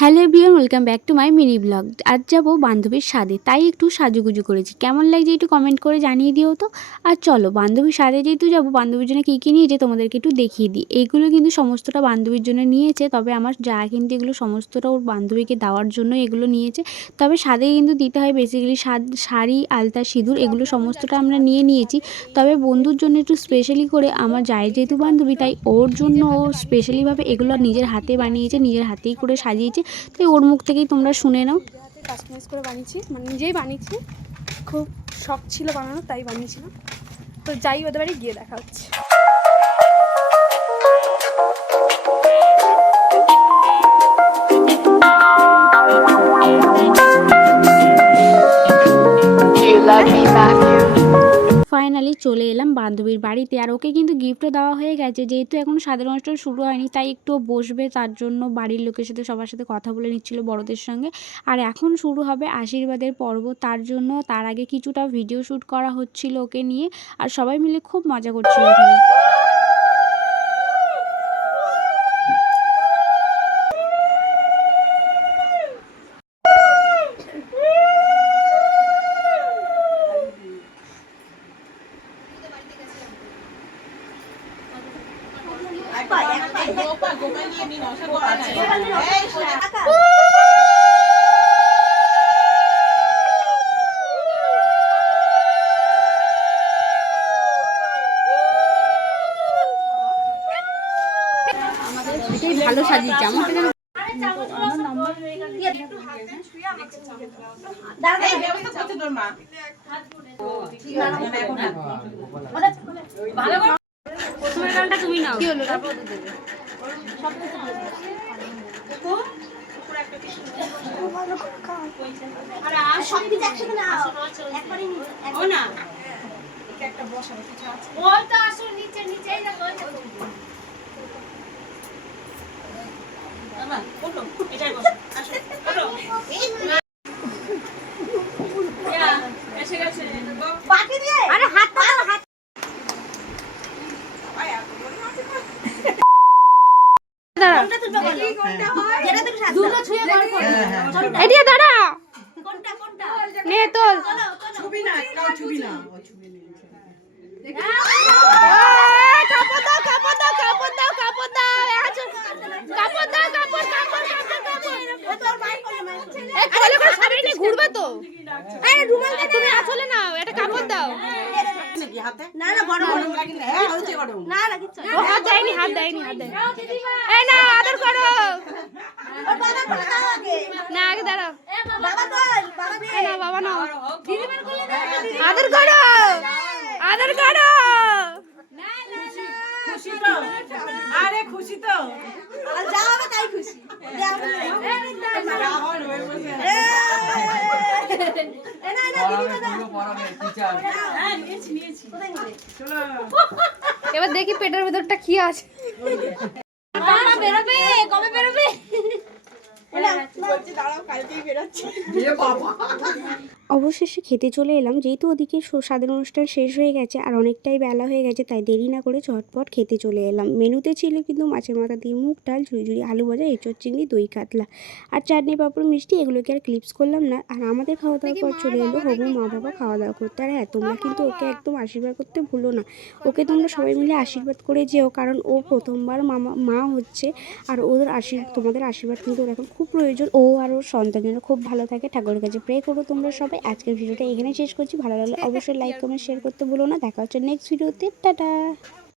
Hello everyone, welcome back to my mini blog. আজ যাবো বান্ধবীর স্বাদে, তাই একটু সাজুগুজু করেছি। কেমন লাগছে একটু কমেন্ট করে জানিয়ে দিও তো। আর চলো বান্ধবীর স্বাদে যেহেতু যাবো, বান্ধবীর জন্য কী কী নিয়েছে তোমাদেরকে একটু দেখিয়ে দিই। এইগুলো কিন্তু সমস্তটা বান্ধবীর জন্য নিয়েছে, তবে আমার যা কিন্তু এগুলো সমস্তটা ওর বান্ধবীকে দেওয়ার জন্য এগুলো নিয়েছে। তবে স্বাদে কিন্তু দিতে হয় বেসিক্যালি শাড়ি, আলতা, সিঁদুর এগুলো সমস্তটা আমরা নিয়ে নিয়েছি। তবে বন্ধুর জন্য একটু স্পেশালি করে আমার যায় যেহেতু বান্ধবী, তাই ওর জন্য ও স্পেশালিভাবে এগুলো নিজের হাতে বানিয়েছে, নিজের হাতেই করে সাজিয়েছে। তাই ওর মুখ থেকেই তোমরা শুনে নাও। হাতে কাস্টমাইজ করে বানিয়েছি, মানে নিজেই বানিয়েছি, খুব শখ ছিল বানানো, তাই বানিয়েছিলাম। তো যাই ওদের বাড়ি গিয়ে দেখা হচ্ছে। ফাইনালি চলে এলাম বান্ধবীর বাড়িতে। আর ওকে কিন্তু গিফটও দেওয়া হয়ে গেছে, যেহেতু এখন স্বাদের অনুষ্ঠান শুরু হয়নি, তাই একটু বসবে, তার জন্য বাড়ির লোকের সাথে সবার সাথে কথা বলে নিচ্ছিল, বড়দের সঙ্গে। আর এখন শুরু হবে আশীর্বাদের পর্ব, তার জন্য তার আগে কিছুটা ভিডিও শ্যুট করা হচ্ছিল ওকে নিয়ে। আর সবাই মিলে খুব মজা করছিল এখানে। ভালো সাজিয়েছে আমার তুমি নাও। কি হলো দাঁড়া নে তোল ছবি না ছবি না ঘুরবে তো তুমি আসলে না একটা কাপড় দাও। না না বড় বড় হ্যাঁ হচ্ছে বড় না না কিছু হাত দেয়নি হাত দেয়নি হাত দেয়নি। এই না আদর করো ওর বাবা করে দাও আগে না আগে দাঁড়াও বাবা বল বাবা দে না বাবা নাও দিদিমার কোলে দাও আদর করো আদর করো না না খুশি তো আরে খুশি তো আর যাও বাবা তাই খুশি যাও না হয় রয়ে বসে না না দিদিমা দাও হ্যাঁ নিয়েছি নিয়েছি কোথায় নিলে চলো এবার দেখি পেটের ভিতরটা কি আছে। বাবা বেরোবে কবে বেরোবে অবশেষে খেতে চলে এলাম, যেহেতু ওদিকে স্বাদের অনুষ্ঠান শেষ হয়ে গেছে আর অনেকটাই বেলা হয়ে গেছে, তাই দেরি না করে ঝটপট খেতে চলে এলাম। মেনুতে ছিল কিন্তু মাছের মাথা দিয়ে মুগ ডাল, ঝুড়ি আলু ভাজা, এঁচোড় চিংড়ি, দই কাতলা আর চাটনি পাঁপড় মিষ্টি। এগুলোকে আর ক্লিপস করলাম না। আর আমাদের খাওয়া দাওয়ার পর চলে এলো হবু মা বাবা খাওয়া দাওয়া করতে। আর হ্যাঁ, তোমরা কিন্তু ওকে একদম আশীর্বাদ করতে ভুলো না। ওকে তোমরা সবাই মিলে আশীর্বাদ করে যেও, কারণ ও প্রথমবার মা হচ্ছে। আর ওদের তোমাদের আশীর্বাদ কিন্তু ওর এখন খুব প্রয়োজন। ও আর ওর সন্তানেরা খুব ভালো থাকে, ঠাকুরের কাছে প্রে করো তোমরা সবাই। আজকের ভিডিওটা এখানে শেষ করছি। ভালো লাগলে অবশ্যই লাইক কমেন্ট শেয়ার করতে ভুলো না। দেখা হচ্ছে নেক্সট ভিডিওতে। টাটা।